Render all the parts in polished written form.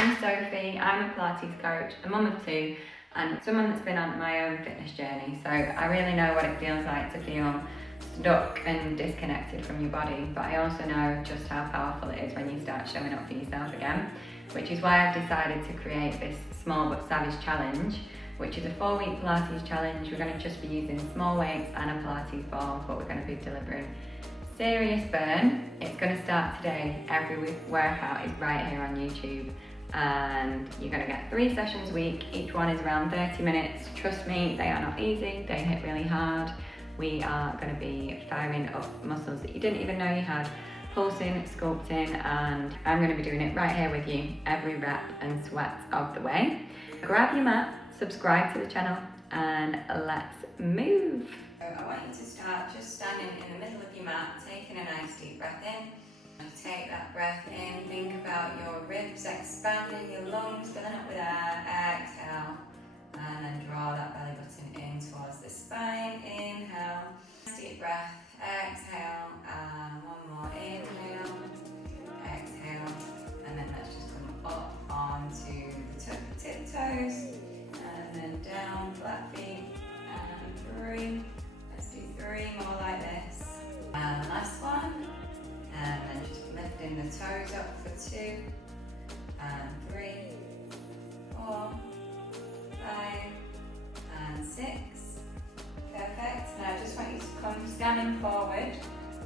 I'm Sophie, I'm a Pilates coach, a mum of two, and someone that's been on my own fitness journey, so I really know what it feels like to feel stuck and disconnected from your body, but I also know just how powerful it is when you start showing up for yourself again, which is why I've decided to create this small but savage challenge, which is a 4-week Pilates challenge. We're going to just be using small weights and a Pilates ball, but we're going to be delivering serious burn. It's going to start today. Every workout is right here on YouTube, and you're going to get 3 sessions a week. Each one is around 30 minutes. Trust me, they are not easy. They hit really hard. We are going to be firing up muscles that you didn't even know you had, pulsing, sculpting, and I'm going to be doing it right here with you, every rep and sweat of the way. Grab your mat, subscribe to the channel, and let's move. So I want you to start just standing in the middle of your mat, taking a nice deep breath in. And take that breath in, think about your ribs expanding, your lungs filling up with air. Exhale, and then draw that belly button in towards the spine. Inhale, deep breath, exhale, and one more. Inhale, exhale, and then let's just come up onto the tiptoes, and then down, flat feet, and 3. Let's do 3 more like this. And last one. And then just lifting the toes up for 2, and 3, 4, 5, and 6. Perfect. Now I just want you to come standing forward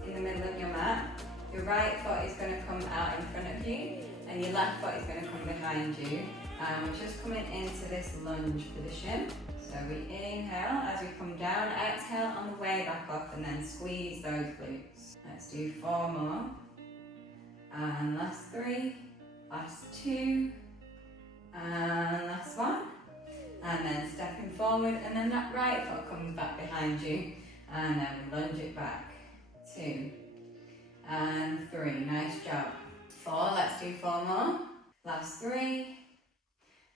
in the middle of your mat. Your right foot is going to come out in front of you, and your left foot is going to come behind you. And we're just coming into this lunge position. So we inhale as we come down, exhale on the way back up, and then squeeze those glutes. Let's do 4 more. And last 3, last 2, and last 1. And then stepping forward, and then that right foot comes back behind you, and then we lunge it back. 2, and 3, nice job. 4, let's do 4 more. Last 3,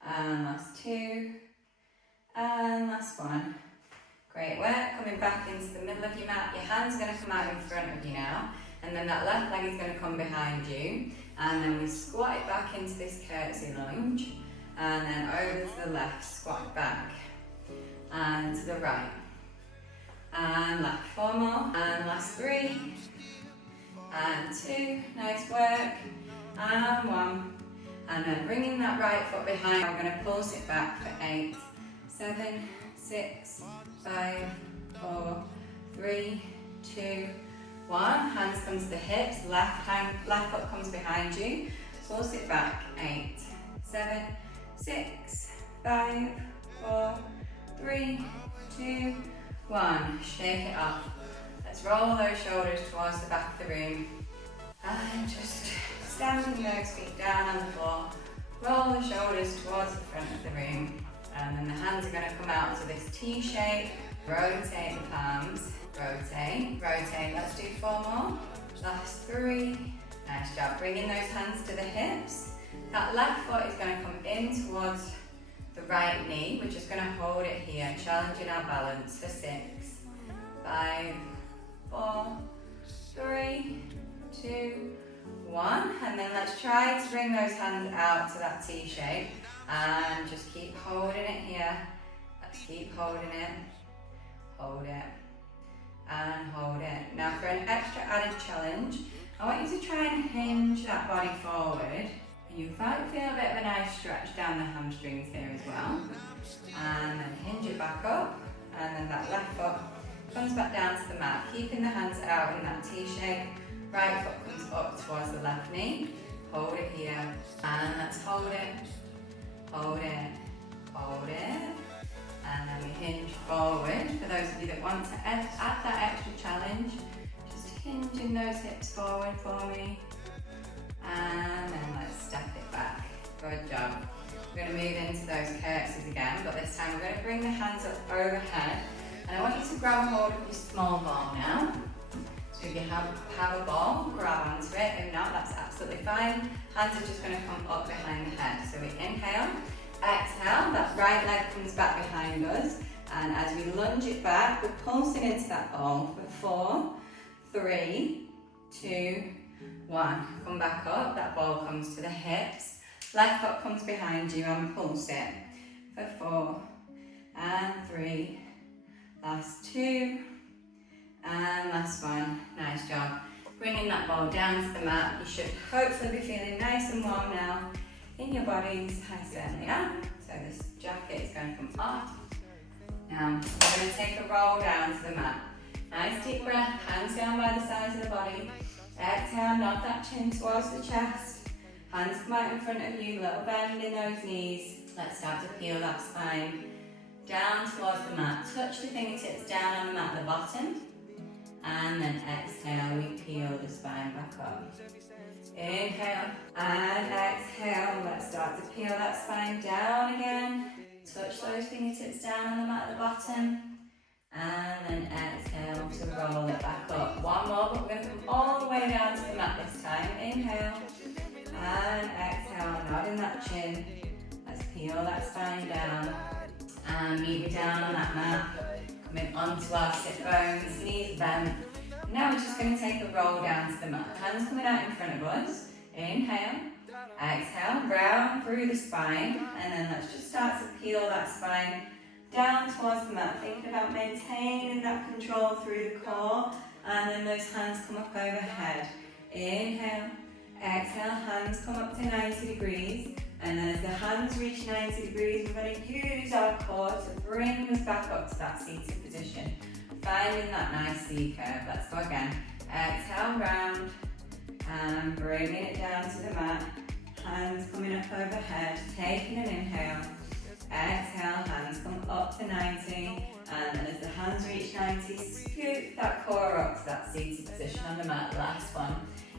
and last 2, and last 1. Great work. Coming back into the middle of your mat. Your hand's going to come out in front of you now, and then that left leg is going to come behind you, and then we squat it back into this curtsy lunge, and then over to the left, squat back, and to the right, and left. 4 more, and last 3, and 2, nice work, and 1, and then bringing that right foot behind, I'm going to pulse it back for 8, 7, 6, 5, 4, 3, 2, 1. Hands come to the hips, left foot comes behind you. Pulse it back. 8, 7, 6, 5, 4, 3, 2, 1. Shake it off. Let's roll those shoulders towards the back of the room. And just stamping those feet down on the floor. Roll the shoulders towards the front of the room. And then the hands are going to come out to this T shape. Rotate the palms. Rotate, rotate. Let's do 4 more. Last 3. Nice job. Bringing those hands to the hips. That left foot is going to come in towards the right knee. We're just going to hold it here, challenging our balance for 6, 5, 4, 3, 2, 1. And then let's try to bring those hands out to that T shape. And just keep holding it here. Let's keep holding it. Hold it. And hold it. Now for an extra added challenge, I want you to try and hinge that body forward. You might feel a bit of a nice stretch down the hamstrings here as well. And then hinge it back up. And then that left foot comes back down to the mat, keeping the hands out in that T shape. Right foot comes up towards the left knee. Hold it here. And let's hold it. Hold it, hold it, and then we hinge forward. For those of you that want to add that extra challenge, just hinging those hips forward for me, and then let's step it back. Good job. We're going to move into those curtsies again, but this time we're going to bring the hands up overhead, and I want you to grab a hold of your small ball now. So if you have a ball, grab onto it. If not, that's absolutely fine. Hands are just going to come up behind the head. So we inhale, exhale, that right leg comes back behind us. And as we lunge it back, we're pulsing into that ball for 4, 3, 2, 1. Come back up, that ball comes to the hips. Left foot comes behind you and pulse it for 4 and 3. Last 2 and last 1. Nice job. Bringing that ball down to the mat. You should hopefully be feeling nice and warm now in your bodies. I certainly am. So this jacket is going to come off. Now we're going to take a roll down to the mat. Nice deep breath, hands down by the sides of the body. Exhale, nod that chin towards the chest. Hands come out in front of you, little bend in those knees. Let's start to peel that spine down towards the mat. Touch the fingertips down on the mat at the bottom. And then exhale, we peel the spine back up. Inhale and exhale. Let's start to peel that spine down again. Touch those fingertips down on the mat at the bottom. And then exhale to roll it back up. One more, but we're going to come all the way down to the mat this time. Inhale and exhale, nodding that chin. Let's peel that spine down and move it down on that mat. Coming onto our sit bones, knees bent. Now we're just going to take a roll down to the mat. Hands coming out in front of us. Inhale, exhale, round through the spine, and then let's just start to peel that spine down towards the mat. Thinking about maintaining that control through the core, and then those hands come up overhead. Inhale, exhale, hands come up to 90 degrees. And then as the hands reach 90 degrees, we're going to use our core to bring us back up to that seated position. Finding that nice C curve. Let's go again. Exhale, round. And bringing it down to the mat. Hands coming up overhead. Taking an inhale. Exhale, hands come up to 90. And then as the hands reach 90, scoop that core up to that seated position on the mat. Last one.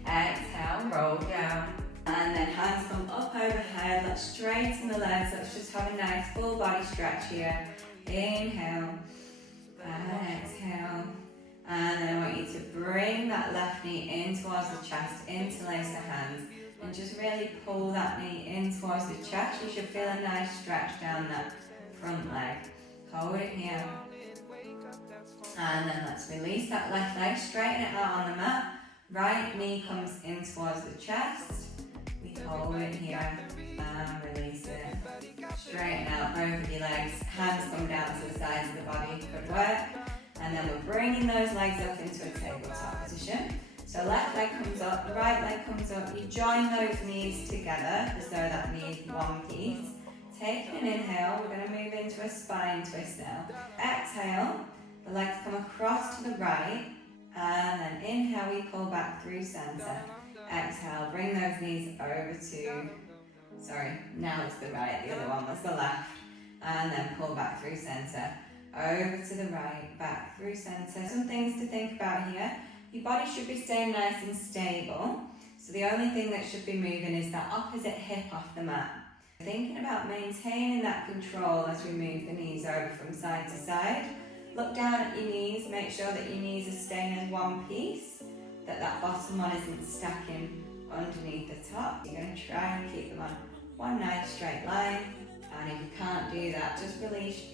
Exhale, roll down. And then hands come up overhead. Let's straighten the legs. Let's just have a nice full body stretch here. Inhale and exhale. And then I want you to bring that left knee in towards the chest, interlace the hands, and just really pull that knee in towards the chest. You should feel a nice stretch down that front leg. Hold it here. And then let's release that left leg, straighten it out on the mat. Right knee comes in towards the chest. We hold it here and release it. Straighten out both of your legs. Hands come down to the sides of the body. Good work. And then we're bringing those legs up into a tabletop position. So left leg comes up, the right leg comes up. You join those knees together as though that knee is one piece. Taking an inhale, we're going to move into a spine twist now. Exhale, the legs come across to the right. And then inhale, we pull back through center. Exhale, bring those knees over to, now it's the right, the other one was the left. And then pull back through center. Over to the right, back through center. Some things to think about here. Your body should be staying nice and stable. So the only thing that should be moving is that opposite hip off the mat. Thinking about maintaining that control as we move the knees over from side to side. Look down at your knees, make sure that your knees are staying as one piece, that bottom one isn't stacking underneath the top. You're going to try and keep them on one nice straight line. And if you can't do that, just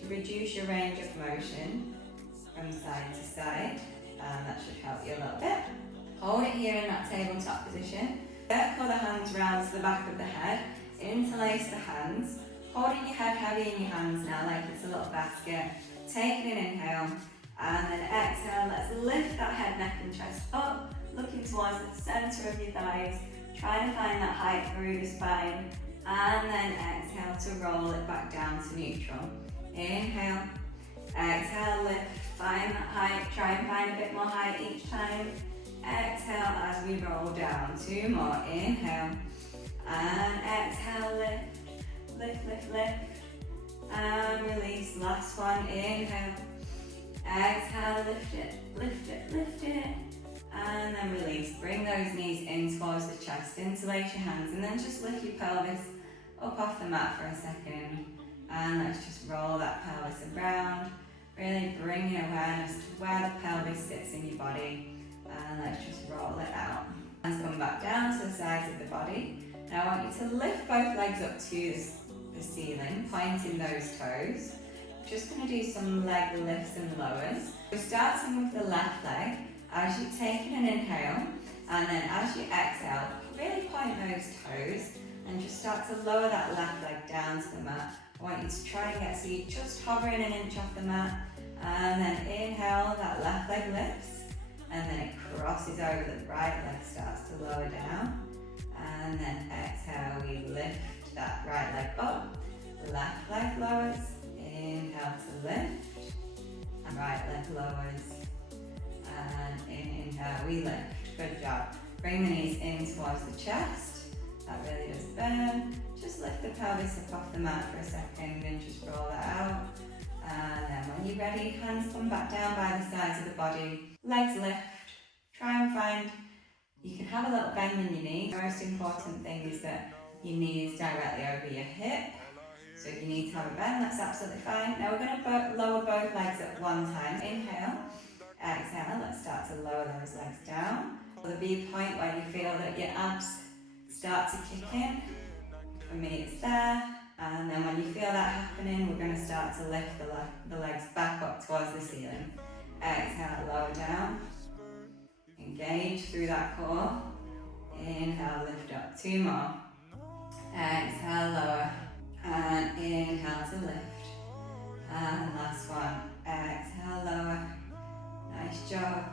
reduce your range of motion from side to side. And that should help you a little bit. Hold it here in that tabletop position. Circle the hands round to the back of the head. Interlace the hands. Holding your head heavy in your hands now, like it's a little basket. Taking an inhale. And then exhale. Let's lift that head, neck and chest up. Looking towards the center of your thighs. Trying to find that height through the spine. And then exhale to roll it back down to neutral. Inhale. Exhale, lift. Find that height. Try and find a bit more height each time. Exhale as we roll down. 2 more. Inhale. And exhale, lift. Lift, lift, lift. And release. Last one. Inhale. Exhale, lift it. Lift it, lift it. And then release. Bring those knees in towards the chest. Interlace your hands. And then just lift your pelvis up off the mat for a second. And let's just roll that pelvis around. Really bringing awareness to where the pelvis sits in your body. And let's just roll it out. Hands come back down to the sides of the body. Now I want you to lift both legs up to the ceiling, pointing those toes. Just going to do some leg lifts and lowers. We're starting with the left leg. As you're taking an inhale, and then as you exhale, really point those toes. And just start to lower that left leg down to the mat. I want you to try and get so you're just hovering an inch off the mat. And then inhale, that left leg lifts. And then it crosses over, the right leg starts to lower down. And then exhale, we lift that right leg up. Left leg lowers. Inhale to lift. And right leg lowers. And inhale, we lift. Good job. Bring the knees in towards the chest. That really does burn. Just lift the pelvis up off the mat for a second and just roll that out. And then when you're ready, hands come back down by the sides of the body. Legs lift. Try and find, you can have a little bend in your knee. The most important thing is that your knee is directly over your hip. So if you need to have a bend, that's absolutely fine. Now we're going to lower both legs at one time. Inhale, exhale. Let's start to lower those legs down. There'll be a point where you feel that your abs start to kick in. For me, it's there. And then when you feel that happening, we're going to start to lift the legs back up towards the ceiling. Exhale, lower down. Engage through that core. Inhale, lift up. 2 more. Exhale, lower. And inhale to lift. And last one. Exhale, lower. Nice job.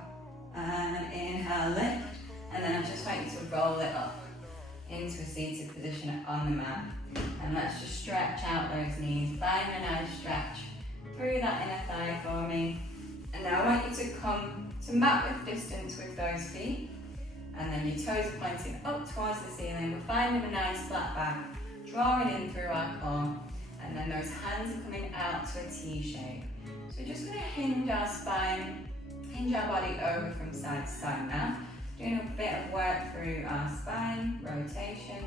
And inhale, lift. And then I just want you to roll it up into a seated position on the mat. And let's just stretch out those knees. Find a nice stretch through that inner thigh for me. And now I want you to come to mat width distance with those feet. And then your toes are pointing up towards the ceiling. We're finding a nice flat back, drawing in through our core. And then those hands are coming out to a T shape. So we're just going to hinge our spine, hinge our body over from side to side now. Doing a bit of work through our spine, rotation.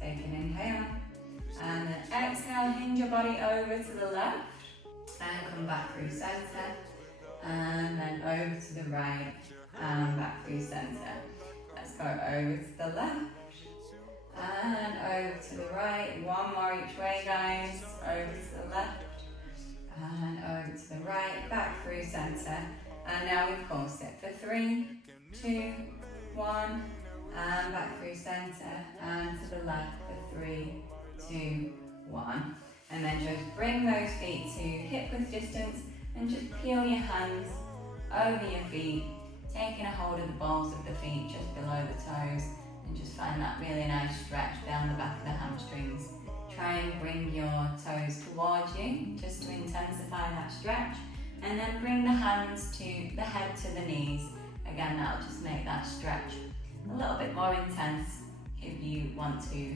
Take an inhale. And then exhale, hinge your body over to the left. And come back through center. And then over to the right. And back through center. Let's go over to the left. And over to the right. One more each way, guys. Over to the left. And over to the right. Back through center. And now we pulse it for 3, 2, 1. And back through center. And to the left for 3, 2, 1. And then just bring those feet to hip width distance and just peel your hands over your feet, taking a hold of the balls of the feet just below the toes, and just find that really nice stretch down the back of the hamstrings. Try and bring your toes towards you just to intensify that stretch, and then bring the hands to the head to the knees. Again, that'll just make that stretch a little bit more intense if you want to.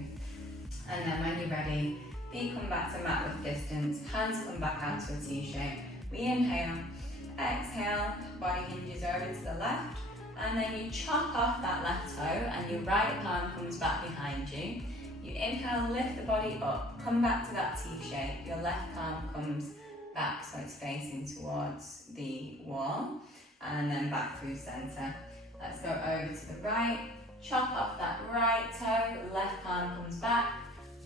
And then when you're ready, feet come back to mat width distance, hands come back out to a T shape. We inhale, exhale, body hinges over to the left, and then you chop off that left toe and your right palm comes back behind you. You inhale, lift the body up, come back to that T shape. Your left palm comes back so it's facing towards the wall, and then back through center. Let's go over to the right, chop off that right toe, left palm comes back,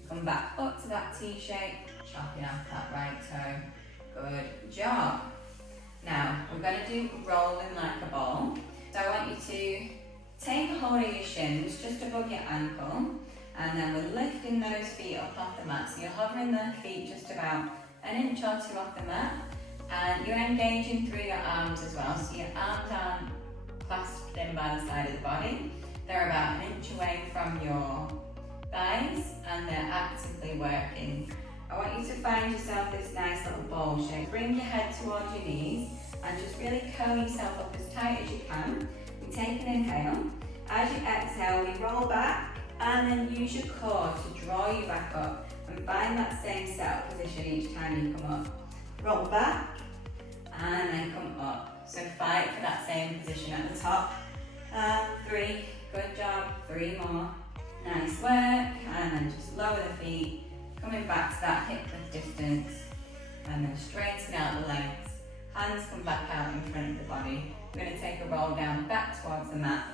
come back up to that T shape, chopping off that right toe. Good job. Now, we're going to do rolling like a ball. So I want you to take a hold of your shins just above your ankle, and then we're lifting those feet up off the mat. So you're hovering the feet just about an inch or 2 off the mat, and you're engaging through your arms as well. So your arms aren't clasped in by the side of the body. They're about an inch away from your thighs, and they're actively working. I want you to find yourself this nice little bowl shape. Bring your head towards your knees and just really curl yourself up as tight as you can. We take an inhale. As you exhale, we roll back and then use your core to draw you back up and find that same setup position each time you come up. Roll back and then come up. So fight for that same position at the top. 3, good job, 3 more. Nice work, and then just lower the feet. Coming back to that hip width distance, and then straighten out the legs. Hands come back out in front of the body. We're going to take a roll down back towards the mat,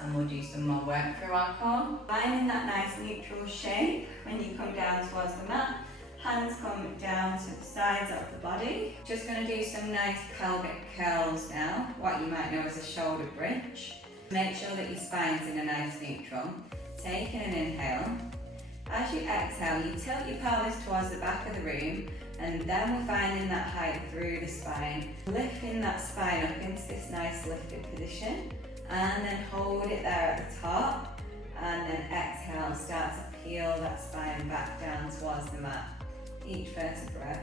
and we'll do some more work through our core. Finding that nice neutral shape when you come down towards the mat. Hands come down to the sides of the body. Just going to do some nice pelvic curls now, what you might know as a shoulder bridge. Make sure that your spine's in a nice neutral. Taking an inhale. As you exhale, you tilt your pelvis towards the back of the room, and then we're finding that height through the spine. Lifting that spine up into this nice lifted position, and then hold it there at the top, and then exhale, start to peel that spine back down towards the mat. Each vertebra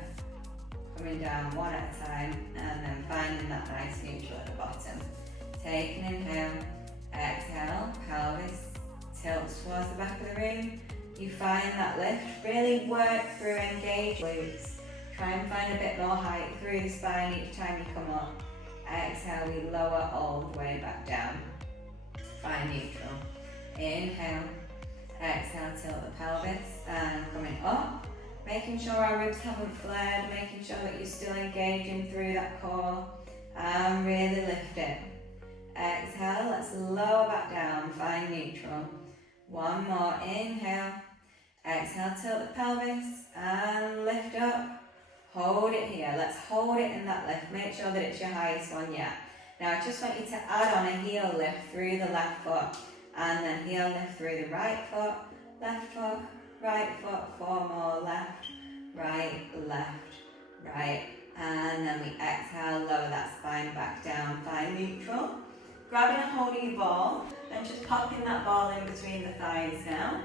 coming down one at a time, and then finding that nice neutral at the bottom. Take an inhale, exhale, pelvis tilts towards the back of the room. You find that lift, really work through, engage glutes. Try and find a bit more height through the spine each time you come up. Exhale, we lower all the way back down. Find neutral. Inhale, exhale, tilt the pelvis, and coming up. Making sure our ribs haven't flared, making sure that you're still engaging through that core, and really lift it. Exhale, let's lower back down, find neutral. One more, inhale, exhale, tilt the pelvis, and lift up. Hold it here, let's hold it in that lift, make sure that it's your highest one yet. Now I just want you to add on a heel lift through the left foot, and then heel lift through the right foot, right foot, four more, left, right, and then we exhale, lower that spine back down, find neutral. Grabbing a hold of your ball, and just popping that ball in between the thighs now.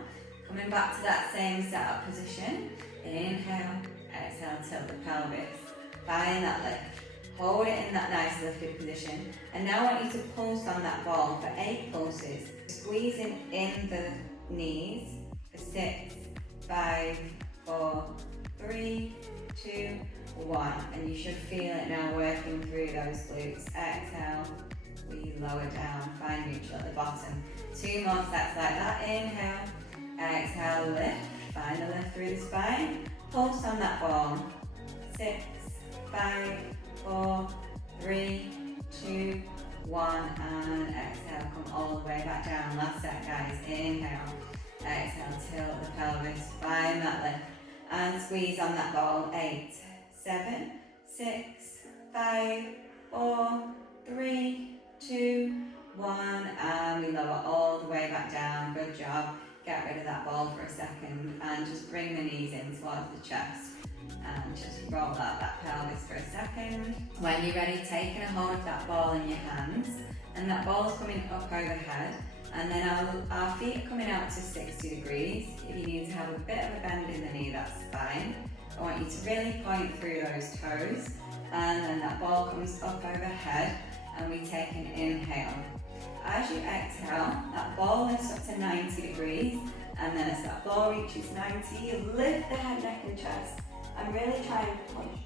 Coming back to that same setup position. Inhale, exhale, tilt the pelvis. Find that lift. Hold it in that nice lifted position. And now I want you to pulse on that ball for 8 pulses. Squeezing in the knees for 6, 5, 4, 3, 2, 1. And you should feel it now working through those glutes. Exhale. We lower down, find neutral at the bottom. 2 more sets like that. Inhale, exhale, lift. Find the lift through the spine. Pulse on that ball. 6, 5, 4, 3, 2, 1, and exhale. Come all the way back down. Last set, guys. Inhale, exhale, tilt the pelvis. Find that lift and squeeze on that ball. 8, 7, 6, 5, 4, 3, 2, 1, and we lower all the way back down. Good job. Get rid of that ball for a second and just bring the knees in towards the chest and just roll out that pelvis for a second. When you're ready, taking a hold of that ball in your hands, and that ball's coming up overhead, and then our feet are coming out to 60 degrees. If you need to have a bit of a bend in the knee, that's fine. I want you to really point through those toes, and then that ball comes up overhead, and we take an inhale. As you exhale, that ball lifts up to 90 degrees, and then as that ball reaches 90, you lift the head, neck and chest, and really try and push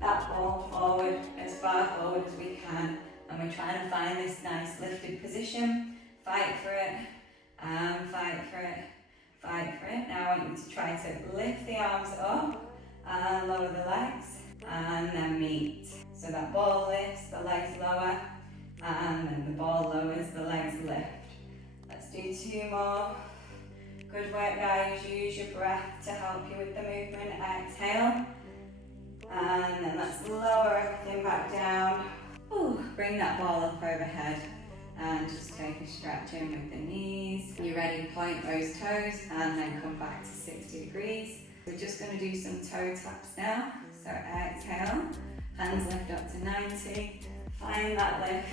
that ball forward, as far forward as we can, and we're trying to find this nice lifted position. Fight for it, and fight for it, fight for it. Now I want you to try to lift the arms up, and lower the legs, and then meet. So that ball lifts, the legs lower, and then the ball lowers, the legs lift. Let's do 2 more. Good work, guys. Use your breath to help you with the movement. Exhale, and then let's lower everything back down. Ooh, bring that ball up overhead, and just take a stretch in with the knees. You're ready, point those toes, and then come back to 60 degrees. We're just going to do some toe taps now. So exhale, hands lift up to 90, find that lift,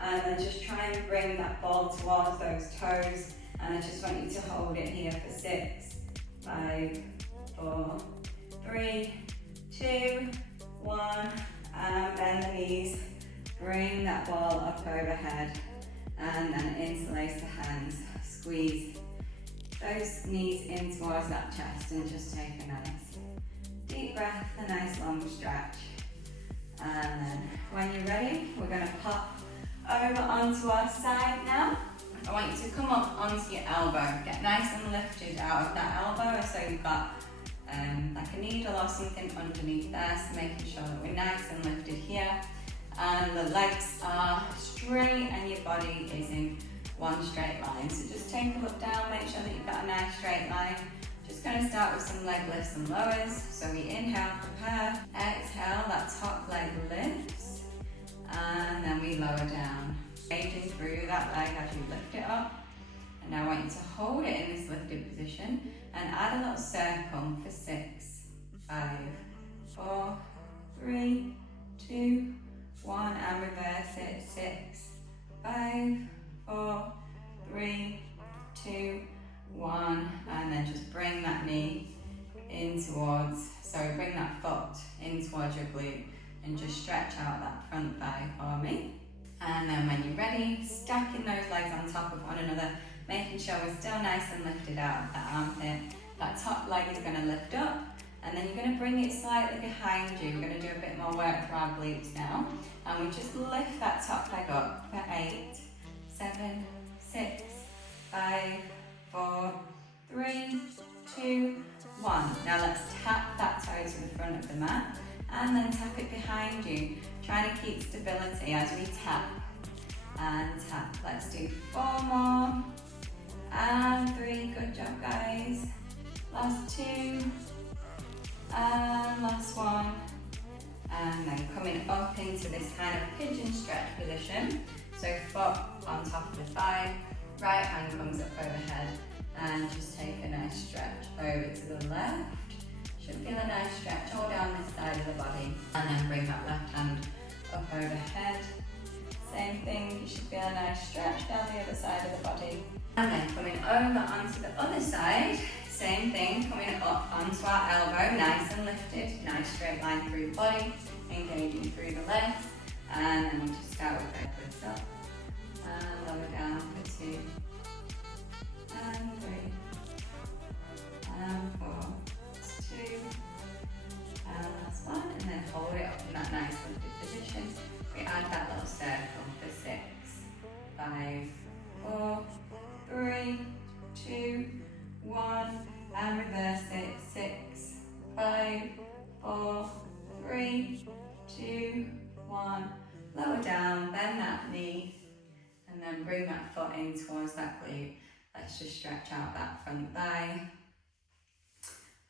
and then just try and bring that ball towards those toes, and I just want you to hold it here for 6, 5, 4, 3, 2, 1, and bend the knees, bring that ball up overhead, and then interlace the hands, squeeze those knees in towards that chest, and just take a nice deep breath, a nice long stretch. And then when you're ready, we're going to pop over onto our side now. I want you to come up onto your elbow, get nice and lifted out of that elbow, so you've got like a needle or something underneath there, so making sure that we're nice and lifted here, and the legs are straight and your body is in one straight line. So just take a look down, make sure that you've got a nice straight line. Just going to start with some leg lifts and lowers. So we inhale, prepare, exhale, that top leg lifts, and then we lower down, engaging through that leg as you lift it up. And now I want you to hold it in this lifted position, and add a little circle for 6, 5, 4, 3, 2, 1, and reverse it. 6, 5, 4, 3, 2, 1, and then just bring that knee in towards, bring that foot in towards your glute and just stretch out that front thigh for me. And then when you're ready, stacking those legs on top of one another, making sure we're still nice and lifted out of that armpit. That top leg is going to lift up, and then you're going to bring it slightly behind you. We're going to do a bit more work for our glutes now, and we just lift that top leg up for 8, 7, 6, 5, 4, 3, 2, 1. Now let's tap that toe to the front of the mat, and then tap it behind you, trying to keep stability as we tap and tap. Let's do 4 more, and 3, good job guys. Last 2, and last 1, and then coming up into this kind of pigeon stretch position. So foot on top of the thigh, right hand comes up overhead, and just take a nice stretch over to the left. Should feel a nice stretch all down this side of the body, and then bring that left hand up overhead. Same thing, you should feel a nice stretch down the other side of the body. And then coming over onto the other side, same thing, coming up onto our elbow, nice and lifted, nice straight line through the body, engaging through the legs, and then we'll just start with backwards up, and lower down for 2, and 3, and 4, 2, and last 1, and then hold it up in that nice lifted position. We add that little circle for 6, 5, 4, 3, 2, 1, and reverse it. 6, 5, 4, 3, 2, 1. Lower down, bend that knee, and then bring that foot in towards that glute. Let's just stretch out that front thigh,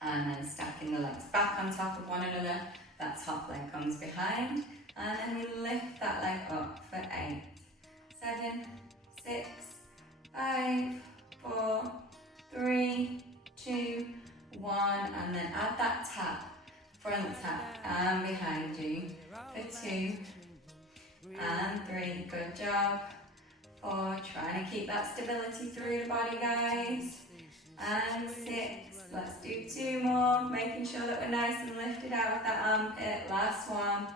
and then stacking the legs back on top of one another. That top leg comes behind, and then we lift that leg up for 8, 7, 6, 5, 4, 3, 2, 1, and then add that tap, front tap, and behind you for 2, and 3, good job. 4, trying to keep that stability through the body guys, and 6, let's do 2 more, making sure that we're nice and lifted out of that armpit. Last 1,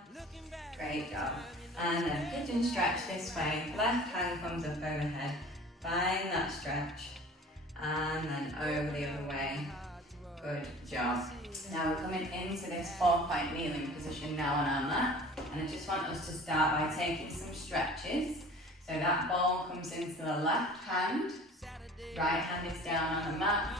great job. And then pigeon stretch this way, left hand comes up overhead, find that stretch, and then over the other way. Good job. Now we're coming into this 4-point kneeling position now on our mat, and I just want us to start by taking some stretches. So that ball comes into the left hand, right hand is down on the mat.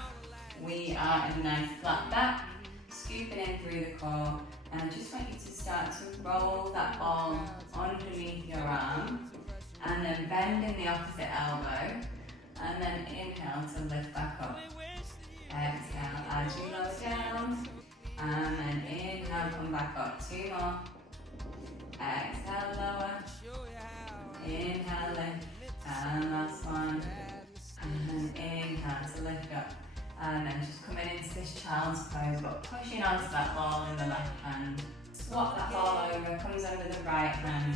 We are in a nice flat back, scooping in through the core, and I just want you to start to roll that ball underneath your arm, and then bend in the opposite elbow, and then inhale to lift back up. Exhale as you lower down, and then inhale, come back up. 2 more. Exhale, lower. Inhale, lift. And last 1. And inhale to lift up. And then just coming into this child's pose, but pushing onto that ball in the left hand. Swap that ball over, comes under the right hand.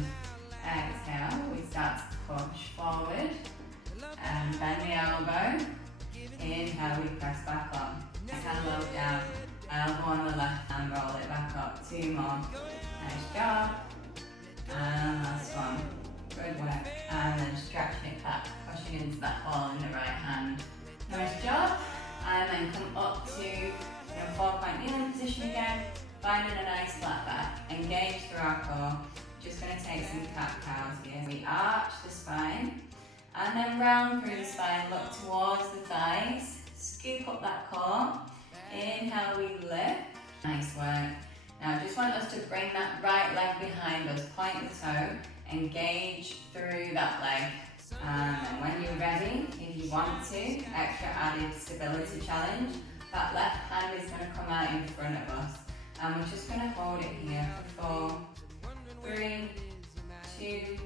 Exhale, we start to push forward. And bend the elbow. Inhale, we press back up. Exhale, lower down. Elbow on the left hand, roll it back up. 2 more. Nice job. And last 1. Good work. And then stretching it back, pushing into that ball in the right hand. Nice job. And then come up to your 4-point kneeling position again, finding a nice flat back. Engage through our core. Just going to take some cat-cows here. We arch the spine, and then round through the spine, look towards the thighs, scoop up that core. Inhale, we lift. Nice work. Now I just want us to bring that right leg behind us, point the toe, engage through that leg. And then when you're ready, if you want to, extra added stability challenge, that left hand is going to come out in front of us. And we're just going to hold it here for 4, 3, 2,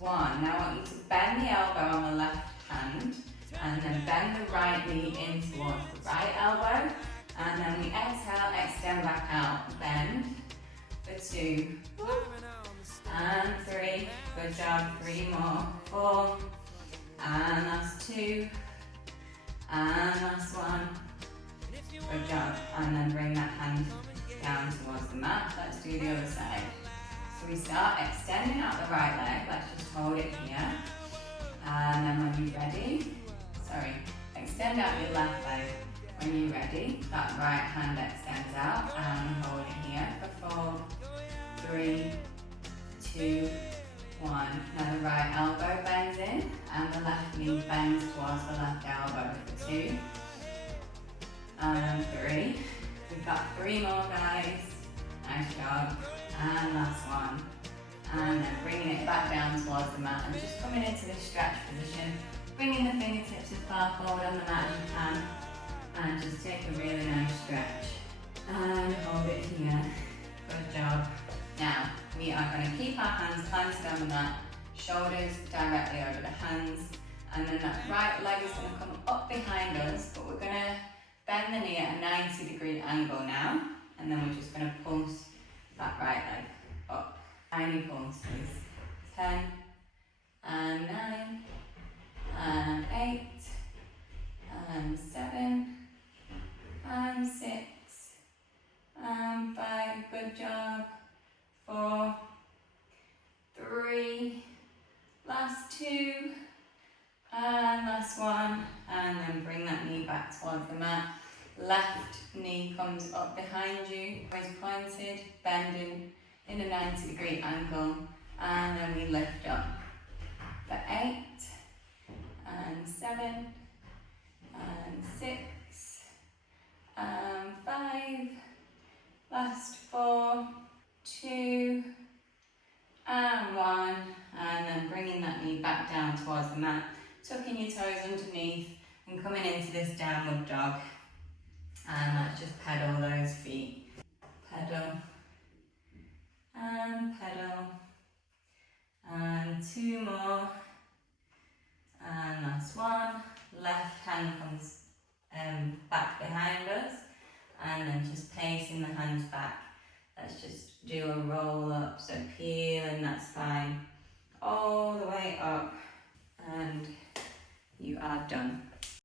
1. Now I want you to bend the elbow on the left hand and then bend the right knee in towards the right elbow, and then we exhale, extend back out, bend for 2, and 3, good job, 3 more, 4, and last 2, and last 1, good job, and then bring that hand down towards the mat. Let's do the other side. So we start extending out the right leg, let's just hold it here, and then when you're ready, extend out your left leg. When you're ready, that right hand extends out and hold it here for 4, 3, 2, 1. Now the right elbow bends in and the left knee bends towards the left elbow for 2 and 3. We've got 3 more, guys. Nice job. And last one. And then bringing it back down towards the mat and just coming into this stretch position. Bringing the fingertips as far forward on the mat as you can. And just take a really nice stretch. And hold it here. Good job. Now, we are going to keep our hands planted on the mat, shoulders directly over the hands, and then that right leg is going to come up behind us, but we're going to bend the knee at a 90-degree angle now, and then we're just going to pulse that right leg up. Tiny pulse, please. 10, and 9, and 8, and 7, and 6, and 5, good job. 4, 3, last 2, and last 1, and then bring that knee back towards the mat. Left knee comes up behind you, always pointed, bending in a 90-degree angle, and then we lift up for 8, and 7, and 6, and 5, last 4, 2, and 1, and then bringing that knee back down towards the mat, tucking your toes underneath and coming into this downward dog. And let's just pedal those feet. Pedal, and 2 more, and last 1. Left hand comes back behind us, and then just pacing the hands back. Let's just do a roll up, so peeling that spine all the way up, and you are done.